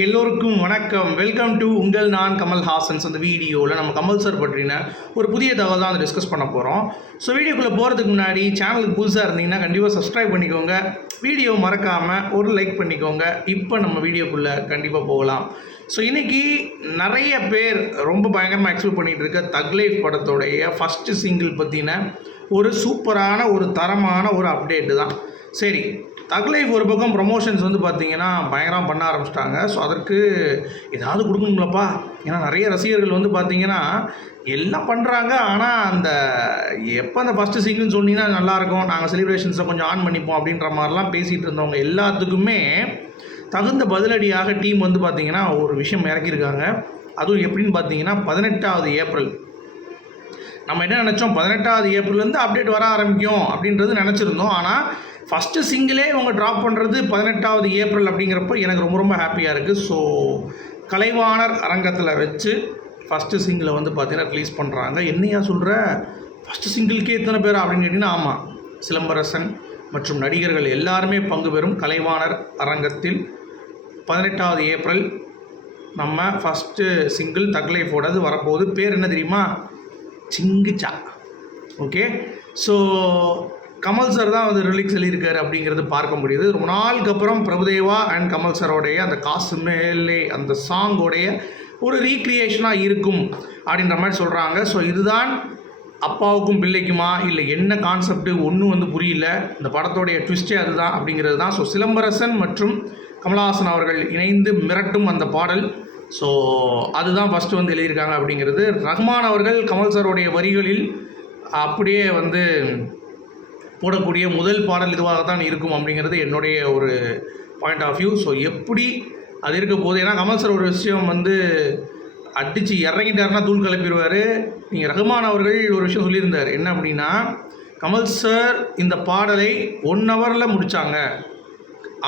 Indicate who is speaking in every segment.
Speaker 1: எல்லோருக்கும் வணக்கம். Welcome to உங்கள் நான் கமல் ஹாசன்ஸ். அந்த வீடியோவில் நம்ம கமல் சார் பற்றின ஒரு புதிய தகவல் தான் டிஸ்கஸ் பண்ண போகிறோம் ஸோ வீடியோக்குள்ளே போகிறதுக்கு முன்னாடி சேனலுக்கு புதுசாக இருந்தீங்கன்னா கண்டிப்பாக சப்ஸ்கிரைப் பண்ணிக்கோங்க. வீடியோ மறக்காமல் ஒரு லைக் பண்ணிக்கோங்க. இப்போ நம்ம வீடியோக்குள்ளே கண்டிப்பாக போகலாம். ஸோ இன்றைக்கி நிறைய பேர் ரொம்ப பயங்கரமாக எக்ஸ்பெக்ட் பண்ணிகிட்டு இருக்க தக்லைஃப் படத்தோடைய ஃபஸ்ட்டு சிங்கிள் பற்றின ஒரு சூப்பரான ஒரு தரமான ஒரு அப்டேட்டு தான். சரி தக் லைஃப் ஒரு பக்கம் ப்ரொமோஷன்ஸ் வந்து பார்த்தீங்கன்னா பயங்கரம் பண்ண ஆரம்பிச்சிட்டாங்க. ஸோ அதற்கு ஏதாவது கொடுக்கணுங்களப்பா ஏன்னா நிறைய ரசிகர்கள் வந்து பார்த்தீங்கன்னா எல்லாம் பண்ணுறாங்க ஆனால் அந்த எப்போ அந்த ஃபஸ்ட்டு சிங்கிள்னு சொன்னீங்கன்னா நல்லாயிருக்கும் நாங்கள் செலிப்ரேஷன்ஸை கொஞ்சம் ஆன் பண்ணிப்போம் அப்படின்ற மாதிரிலாம் பேசிகிட்டு இருந்தவங்க எல்லாத்துக்குமே தகுந்த பதிலடியாக டீம் வந்து பார்த்தீங்கன்னா ஒரு விஷயம் இறக்கியிருக்காங்க. அதுவும் எப்படின்னு பார்த்தீங்கன்னா பதினெட்டாவது ஏப்ரல். நம்ம என்ன நினச்சோம்? பதினெட்டாவது ஏப்ரல்லேருந்து அப்டேட் வர ஆரம்பிக்கும் அப்படின்றது நினச்சிருந்தோம். ஆனால் ஃபஸ்ட்டு சிங்கிளே இவங்க ட்ராப் பண்ணுறது பதினெட்டாவது ஏப்ரல் அப்படிங்கிறப்போ எனக்கு ரொம்ப ரொம்ப ஹாப்பியாக இருக்குது ஸோ கலைவாணர் அரங்கத்தில் வச்சு ஃபஸ்ட்டு சிங்கிளை வந்து பார்த்தீங்கன்னா ரிலீஸ் பண்ணுறாங்க என்னையா சொல்கிற ஃபஸ்ட்டு சிங்கிளுக்கே எத்தனை பேர்? அப்படின்னு கேட்டிங்கன்னா ஆமாம் சிலம்பரசன் மற்றும் நடிகர்கள் எல்லாருமே பங்கு பெறும் கலைவாணர் அரங்கத்தில் பதினெட்டாவது ஏப்ரல் நம்ம ஃபஸ்ட்டு சிங்கிள் தக்லைஃபோடது வரப்போகுது. பேர் என்ன தெரியுமா? சிங்குச்சா. ஓகே ஸோ கமல் சார் தான் வந்து ரிலீக் சொல்லியிருக்காரு அப்படிங்கிறது பார்க்க முடியுது. ரொம்ப நாளுக்கு அப்புறம் பிரபுதேவா அண்ட் கமல் சாரோடைய அந்த காசு மேலே அந்த சாங்கோடைய ஒரு ரீக்ரியேஷனாக இருக்கும் அப்படின்ற மாதிரி சொல்கிறாங்க ஸோ இதுதான் அப்பாவுக்கும் பிள்ளைக்குமா? இல்லை என்ன கான்செப்ட்டு ஒன்றும் வந்து புரியல. இந்த படத்தோடைய ட்விஸ்டே அதுதான் அப்படிங்கிறது தான். ஸோ சிலம்பரசன் மற்றும் கமலஹாசன் அவர்கள் இணைந்து மிரட்டும் அந்த பாடல். ஸோ அதுதான் ஃபஸ்ட்டு வந்து எழுதியிருக்காங்க அப்படிங்கிறது. ரஹ்மான் அவர்கள் கமல் சாரோடைய வரிகளில் அப்படியே வந்து போடக்கூடிய முதல் பாடல் இதுவாக தான் இருக்கும் அப்படிங்கிறது என்னுடைய ஒரு பாயிண்ட் ஆஃப் வியூ ஸோ எப்படி அது இருக்க போது ஏன்னா கமல் சார் ஒரு விஷயம் வந்து அடித்து இறங்கிட்டாருன்னா தூள் கிளப்பிடுவார். நீங்கள் ரகுமான் அவர்கள் ஒரு விஷயம் சொல்லியிருந்தார். என்ன அப்படின்னா கமல் சார் இந்த பாடலை ஒன் ஹவரில் முடித்தாங்க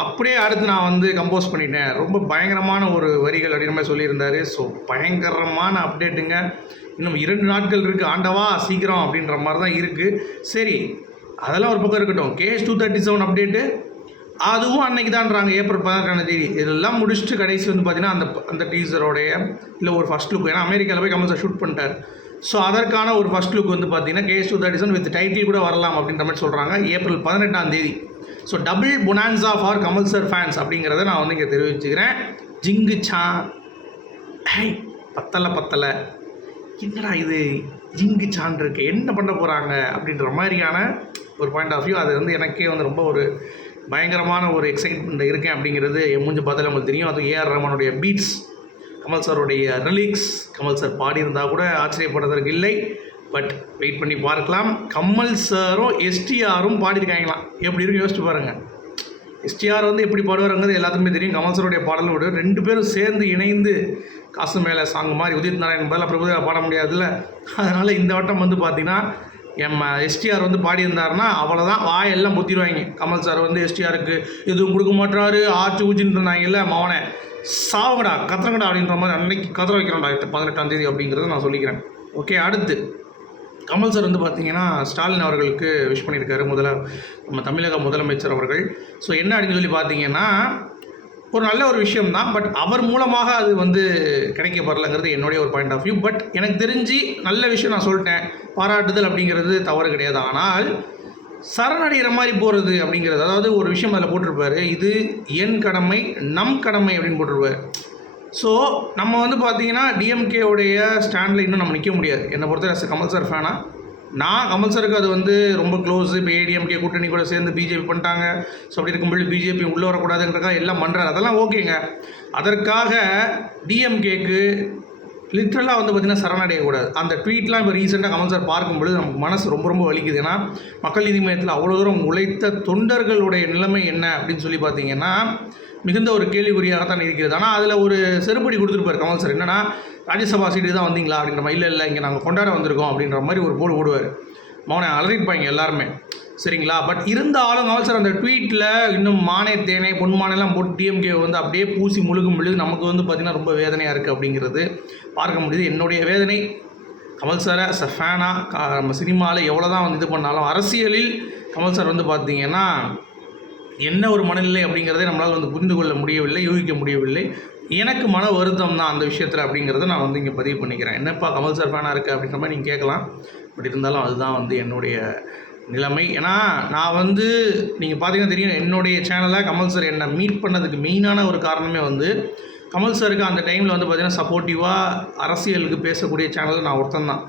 Speaker 1: அப்படியே அடுத்து நான் வந்து கம்போஸ் பண்ணிட்டேன். ரொம்ப பயங்கரமான ஒரு வரிகள் அப்படின்ற மாதிரி சொல்லியிருந்தார். ஸோ பயங்கரமான அப்டேட்டுங்க இன்னும் இரண்டு நாட்கள் இருக்குது ஆண்டவா சீக்கிரம் அப்படின்ற மாதிரி தான் இருக்குது சரி அதெல்லாம் ஒரு பக்கம் இருக்கட்டும். KS two thirty seven update அதுவும் அன்னைக்கு தான்றாங்க ஏப்ரல் பதினெட்டாம் தேதி. இதெல்லாம் முடிச்சுட்டு கடைசி வந்து பார்த்தீங்கன்னா அந்த அந்த டீசரோடைய இல்லை ஒரு ஃபஸ்ட் லுக் ஏன்னா அமெரிக்காவில் போய் கமல் சார் ஷூட் பண்ணிட்டார். ஸோ அதற்கான ஒரு ஃபஸ்ட் லுக் வந்து பார்த்தீங்கன்னா KS two thirty seven with title கூட வரலாம் அப்படின்ற மாதிரி சொல்கிறாங்க ஏப்ரல் பதினெட்டாம் தேதி. So double bonanza for Kamal sir fans அப்படிங்கிறத நான் வந்து இங்கே தெரிவிச்சுக்கிறேன். ஜிங்கு சா ஹை பத்தலை பத்தலை. என்னடா இது ஜிங்கு சான் இருக்கு என்ன பண்ண போகிறாங்க அப்படின்ற மாதிரியான ஒரு பாயிண்ட் ஆஃப் வியூ அது வந்து எனக்கே வந்து ரொம்ப ஒரு பயங்கரமான ஒரு எக்ஸைட்மெண்ட் இருக்கேன் அப்படிங்கிறது என் மூஞ்சி பார்த்தாலே உங்களுக்கு தெரியும். அதுவும் ஏஆர் ரஹ்மானுடைய பீட்ஸ் கமல் சாருடைய ரிலீக்ஸ் கமல் சார் பாடியிருந்தால் கூட ஆச்சரியப்படுறதற்கு இல்லை. பட் வெயிட் பண்ணி பார்க்கலாம். கமல் சாரும் எஸ்டிஆரும் பாடியிருக்காங்களாம் எப்படி இருக்கு யோசிச்சு பாருங்கள் எஸ்டிஆர் வந்து எப்படி பாடுவாருங்கிறது எல்லாத்துக்குமே தெரியும். கமல் சாருடைய பாடலோடு விட ரெண்டு பேரும் சேர்ந்து இணைந்து காசு மேலே சாங் மாதிரி உதித் நாராயண் பதிலாக அப்புறம் பாட முடியாதுல்ல. அதனால் இந்த வட்டம் வந்து பார்த்திங்கன்னா எம் எஸ்டிஆர் வந்து பாடியிருந்தாருன்னா அவ்வளோதான் வாயெல்லாம் முத்திடுவாங்க. கமல் சார் வந்து எஸ்டிஆருக்கு எதுவும் கொடுக்க மாட்டாரு ஆச்சு ஊச்சின்னு இருந்தாங்கல்ல மவனை. சாவுங்கடா கத்துறங்கடா அப்படின்ற மாதிரி அன்னைக்கு கத்துற வைக்கிறோம்டா பதினெட்டாம் தேதி அப்படிங்கிறத நான் சொல்லிக்கிறேன். ஓகே அடுத்து. கமல் சார் வந்து பார்த்தீங்கன்னா ஸ்டாலின் அவர்களுக்கு விஷ் பண்ணியிருக்காரு முதல நம்ம தமிழக முதலமைச்சர் அவர்கள். ஸோ என்ன அப்படின்னு சொல்லி பார்த்தீங்கன்னா ஒரு நல்ல ஒரு விஷயம் தான் பட் அவர் மூலமாக அது வந்து கிடைக்கப்படலங்கிறது என்னுடைய ஒரு பாயிண்ட் ஆஃப் வியூ பட் எனக்கு தெரிஞ்சு நல்ல விஷயம் நான் சொல்லிட்டேன். பாராட்டுதல் அப்படிங்கிறது தவறு கிடையாது. ஆனால் சரணடைகிற மாதிரி போகிறது அப்படிங்கிறது அதாவது ஒரு விஷயம் அதில் போட்டிருப்பாரு இது என் கடமை நம் கடமை அப்படின்னு போட்டிருப்பார். ஸோ நம்ம வந்து பார்த்தீங்கன்னா டிஎம்கேவுடைய ஸ்டாண்டில் இன்னும் நம்ம நிற்க முடியாது. என்னை பொறுத்தவரை கமல் சார் ஃபேனா நான் கமல் சருக்கு அது வந்து ரொம்ப க்ளோஸ் இப்போ ஏடிஎம்கே கூட்டணி கூட சேர்ந்து பிஜேபி பண்ணிட்டாங்க. ஸோ அப்படி இருக்கும்போது பிஜேபி உள்ளே வரக்கூடாதுன்றக்காக எல்லாம் பண்ணுறாரு அதெல்லாம் ஓகேங்க. அதற்காக டிஎம்கேக்கு லிட்ரலாக வந்து பார்த்திங்கன்னா சரணடையக்கூடாது அந்த ட்வீட்லாம் இப்போ ரீசெண்டாக கமல் சார் பார்க்கும்பொழுது நமக்கு மனசு ரொம்ப ரொம்ப வலிக்குது. ஏன்னா மக்கள் நீதி மையத்தில் அவ்வளோ தூரம் உழைத்த தொண்டர்களுடைய நிலைமை என்ன அப்படின்னு சொல்லி பார்த்தீங்கன்னா மிகுந்த ஒரு கேள்விக்குறியாகத்தான் இருக்கிறது. ஆனால் அதில் ஒரு செருப்படி கொடுத்துருப்பார் கமல் சார் என்னென்னா ராஜ்யசபா சீட்டு தான் வந்தீங்களா அப்படின்ற மாதிரி இல்லை இல்லை இங்கே நாங்கள் கொண்டாட வந்திருக்கோம் அப்படின்ற மாதிரி ஒரு போடு ஓடுவார் மௌனை அலறிப்பாங்க எல்லாருமே. சரிங்களா? பட் இருந்தாலும் கமல் சார் அந்த ட்வீட்டில் இன்னும் மானே தேனே பொன்மானெல்லாம் போட்டு டிஎம்கே வந்து அப்படியே பூசி முழுகும் பொழுது நமக்கு வந்து பார்த்திங்கன்னா ரொம்ப வேதனையாக இருக்குது அப்படிங்கிறது பார்க்க முடியுது. என்னுடைய வேதனை கமல் சாரை ச ஃபேனாக நம்ம சினிமாவில் எவ்வளோ தான் வந்து இது பண்ணாலும் அரசியலில் கமல் சார் வந்து பார்த்திங்கன்னா என்ன ஒரு மனநிலை அப்படிங்கிறதை நம்மளால் வந்து புரிந்து கொள்ள முடியவில்லை யூகிக்க முடியவில்லை. எனக்கு மன வருத்தம் தான் அந்த விஷயத்தில் அப்படிங்கிறத நான் வந்து இங்கே பதிவு பண்ணிக்கிறேன். என்னப்பா கமல் சார் ஃபேனாக இருக்குது அப்படின்ற மாதிரி நீங்கள் கேட்கலாம். பட் இருந்தாலும் அதுதான் வந்து என்னுடைய நிலைமை. ஏன்னா நான் வந்து நீங்கள் பார்த்தீங்கன்னா தெரியும் என்னுடைய சேனலை கமல் சார் என்னை மீட் பண்ணதுக்கு மெயினான ஒரு காரணமே வந்து கமல் சாருக்கு அந்த டைமில் வந்து பார்த்தீங்கன்னா சப்போர்ட்டிவாக அரசியலுக்கு பேசக்கூடிய சேனல் நான் ஒருத்தன் தான்.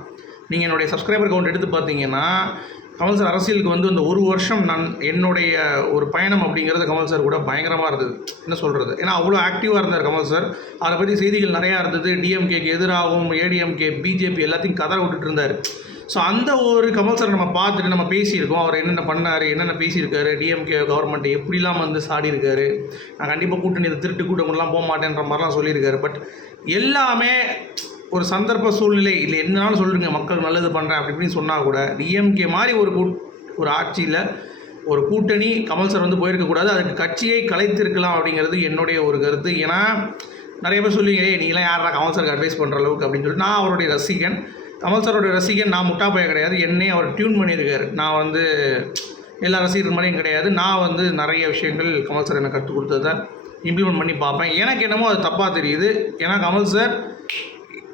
Speaker 1: நீங்கள் என்னுடைய சப்ஸ்கிரைபர் கவுண்ட் எடுத்து பார்த்தீங்கன்னா கமல் சார் அரசியலுக்கு வந்து இந்த ஒரு வருஷம் நான் என்னுடைய ஒரு பயணம் அப்படிங்கிறது கமல் சார் கூட பயங்கரமாக இருந்தது. என்ன சொல்கிறது ஏன்னா அவ்வளோ ஆக்டிவாக இருந்தார் கமல் சார். அதை பற்றி செய்திகள் நிறையா இருந்தது. டிஎம்கேக்கு எதிராகவும் ஏடிஎம்கே பிஜேபி எல்லாத்தையும் கதற விட்டுட்டு இருந்தார். ஸோ அந்த ஒரு கமல் சார் நம்ம பார்த்துட்டு நம்ம பேசியிருக்கோம். அவர் என்னென்ன பண்ணார் என்னென்ன பேசியிருக்காரு டிஎம்கே கவர்மெண்ட் எப்படிலாம் வந்து சாடி இருக்காரு நான் கண்டிப்பாக கூட்டணி இதை திருட்டு கூட்டங்கள்லாம் போக மாட்டேன்ற மாதிரிலாம் சொல்லியிருக்காரு. பட் எல்லாமே ஒரு சந்தர்ப்ப சூழ்நிலை இல்லை என்னாலும் சொல்லுங்க மக்கள் நல்லது பண்ணுறேன் அப்படி இப்படின்னு சொன்னால் கூட டிஎம்கே மாதிரி ஒரு கூட் ஒரு ஆட்சியில் ஒரு கூட்டணி கமல் சார் வந்து போயிருக்கக்கூடாது அதுக்கு கட்சியை கலைத்திருக்கலாம் அப்படிங்கிறது என்னுடைய ஒரு கருத்து. ஏன்னா நிறைய பேர் சொல்லுவீங்க ஏ நீலாம் யாரா கமல் சாருக்கு அட்வைஸ் பண்ணுற அளவுக்கு? அப்படின்னு சொல்லி நான் அவருடைய ரசிகன். கமல் சாரோடைய ரசிகன் நான் முட்டா கிடையாது என்னையும் அவர் டியூன் பண்ணியிருக்காரு. நான் வந்து எல்லா ரசிகர்கள் மாதிரியும் கிடையாது. நான் வந்து நிறைய விஷயங்கள் கமல் சார் எனக்கு கற்றுக் கொடுத்ததை இம்ப்ளிமெண்ட் பண்ணி பார்ப்பேன். எனக்கு என்னமோ அது தப்பாக தெரியுது. ஏன்னா கமல் சார்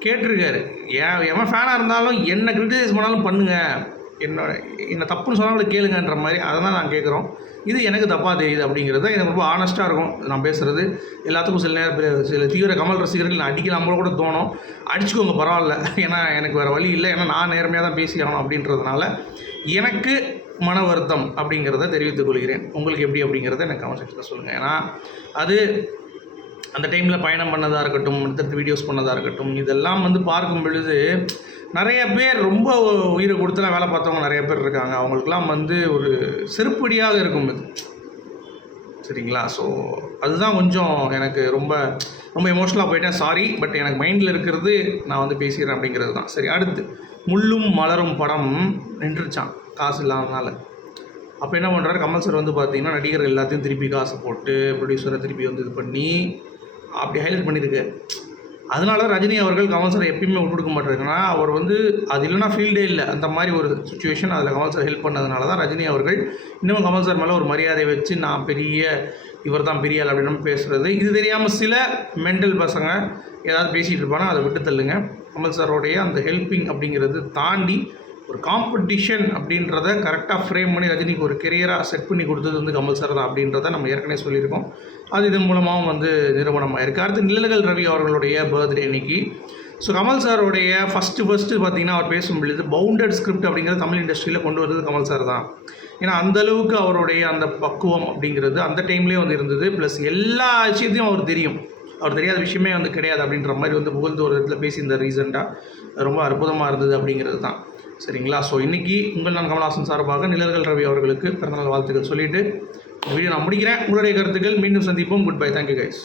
Speaker 1: கேட்டிருக்காரு. ஏன் எவன் ஃபேனாக இருந்தாலும் என்ன கிரிட்டிசைஸ் பண்ணாலும் பண்ணுங்கள் என்னோட என்ன தப்புன்னு சொன்னாலும் கேளுங்கன்ற மாதிரி அதை தான் நான் கேட்குறோம். இது எனக்கு தப்பாக தெரியுது அப்படிங்கிறது தான் எனக்கு ரொம்ப ஆனஸ்ட்டாக இருக்கும் நான் பேசுகிறது எல்லாத்துக்கும் சில நேரம் சில தீவிர கமல் ரசிகர்கள் நான் அடிக்கலாம் கூட தோணும். அடிச்சுக்கோங்க பரவாயில்ல. ஏன்னா எனக்கு வேறு வழி இல்லை. ஏன்னா நான் நேர்மையாக தான் பேசி ஆகணும் அப்படின்றதுனால எனக்கு மன வருத்தம் அப்படிங்கிறத தெரிவித்துக் கொள்கிறேன். உங்களுக்கு எப்படி அப்படிங்கிறத எனக்கு கமெண்ட் செக்ஷனில் சொல்லுங்கள் ஏன்னா அது அந்த டைமில் பயணம் பண்ணதாக இருக்கட்டும் அடுத்தடுத்து வீடியோஸ் பண்ணதாக இருக்கட்டும் இதெல்லாம் வந்து பார்க்கும் பொழுது நிறைய பேர் ரொம்ப உயிரை கொடுத்துலாம் வேலை பார்த்தவங்க நிறைய பேர் இருக்காங்க. அவங்களுக்குலாம் வந்து ஒரு செருப்படியாக இருக்கும் இது. சரிங்களா? ஸோ அதுதான் கொஞ்சம் எனக்கு ரொம்ப ரொம்ப எமோஷ்னலாக போயிட்டேன். சாரி பட் எனக்கு மைண்டில் இருக்கிறது நான் வந்து பேசிக்கிறேன் அப்படிங்கிறது தான். சரி அடுத்து. முள்ளும் மலரும் படம் நின்றுச்சான் காசு இல்லாதனால. அப்போ என்ன பண்ணுறாரு கமல் சார் வந்து பார்த்தீங்கன்னா நடிகர்கள் எல்லாத்தையும் திருப்பி காசு போட்டு ப்ரொடியூசரை திருப்பி வந்து இது பண்ணி அப்படி ஹைலைட் பண்ணியிருக்கு அதனால ரஜினி அவர்கள் கமல் சார் எப்பயுமே விட்டு கொடுக்க மாட்டாருன்னா அவர் வந்து அது இல்லைன்னா ஃபீல்டே இல்லை. அந்த மாதிரி ஒரு சுச்சுவேஷன் அதில் கமல் சார் ஹெல்ப் பண்ணதுனால தான் ரஜினி அவர்கள் இன்னும் கமல் சார் மேலே ஒரு மரியாதை வச்சு நான் பெரிய இவர் தான் பெரிய ஆள் அப்படின்னு பேசுகிறது இது தெரியாமல் சில மென்டல் பசங்க ஏதாவது பேசிகிட்டு இருப்பாங்க அதை விட்டு தள்ளுங்க. கமல் சாரோடைய அந்த ஹெல்ப்பிங் அப்படிங்கிறது தாண்டி ஒரு காம்படிஷன் அப்படின்றத கரெக்டாக ஃப்ரேம் பண்ணி ரஜினிக்கு ஒரு கெரியராக செட் பண்ணி கொடுத்தது வந்து கமல் சார் தான் அப்படின்றத நம்ம ஏற்கனவே சொல்லியிருக்கோம். அது இதன் மூலமாகவும் வந்து நிறுவனமாக இருக்குது அடுத்து நிழல்கள் ரவி அவர்களுடைய பர்த்டே இன்னைக்கு ஸோ கமல் சாருடைய ஃபஸ்ட்டு ஃபஸ்ட்டு பார்த்தீங்கன்னா அவர் பேசும் பொழுது பவுண்டட் ஸ்கிரிப்ட் அப்படிங்கிறது தமிழ் இண்டஸ்ட்ரியில் கொண்டு வந்தது கமல் சார் தான். ஏன்னா அந்த அளவுக்கு அவருடைய அந்த பக்குவம் அப்படிங்கிறது அந்த டைம்லேயே வந்து இருந்தது. ப்ளஸ் எல்லா விஷயத்தையும் அவர் தெரியும். அவர் தெரியாத விஷயமே வந்து கிடையாது அப்படின்ற மாதிரி வந்து புகழ்ந்து ஒரு இடத்துல பேசியிருந்தார் ரீசெண்டாக ரொம்ப அற்புதமாக இருந்தது அப்படிங்கிறது தான். சரிங்களா? ஸோ இன்றைக்கி உங்கள் நான் கமல்ஹாசன் சார்பாக நிழல்கள் ரவி அவர்களுக்கு பிறந்தநாள் வாழ்த்துக்கள் சொல்லிவிட்டு வீடியோ நான் முடிக்கிறேன். உங்களுடைய கருத்துக்கள் மீண்டும் சந்திப்போம். Good bye thank you guys